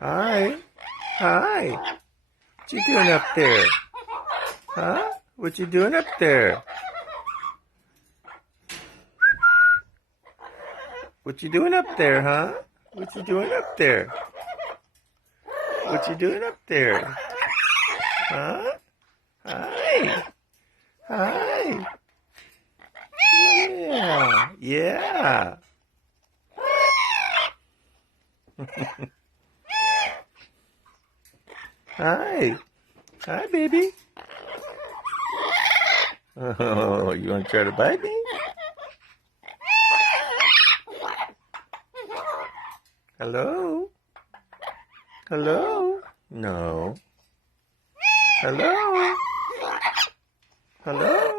Hi. Hi. What you doing up there? Huh? What you doing up there? What you doing up there, huh? What you doing up there? What you doing up there? Huh? Hi. Hi. Yeah. Yeah. Hi. Hi, baby. Oh, you want to try to bite me? Hello? Hello? No. Hello? Hello?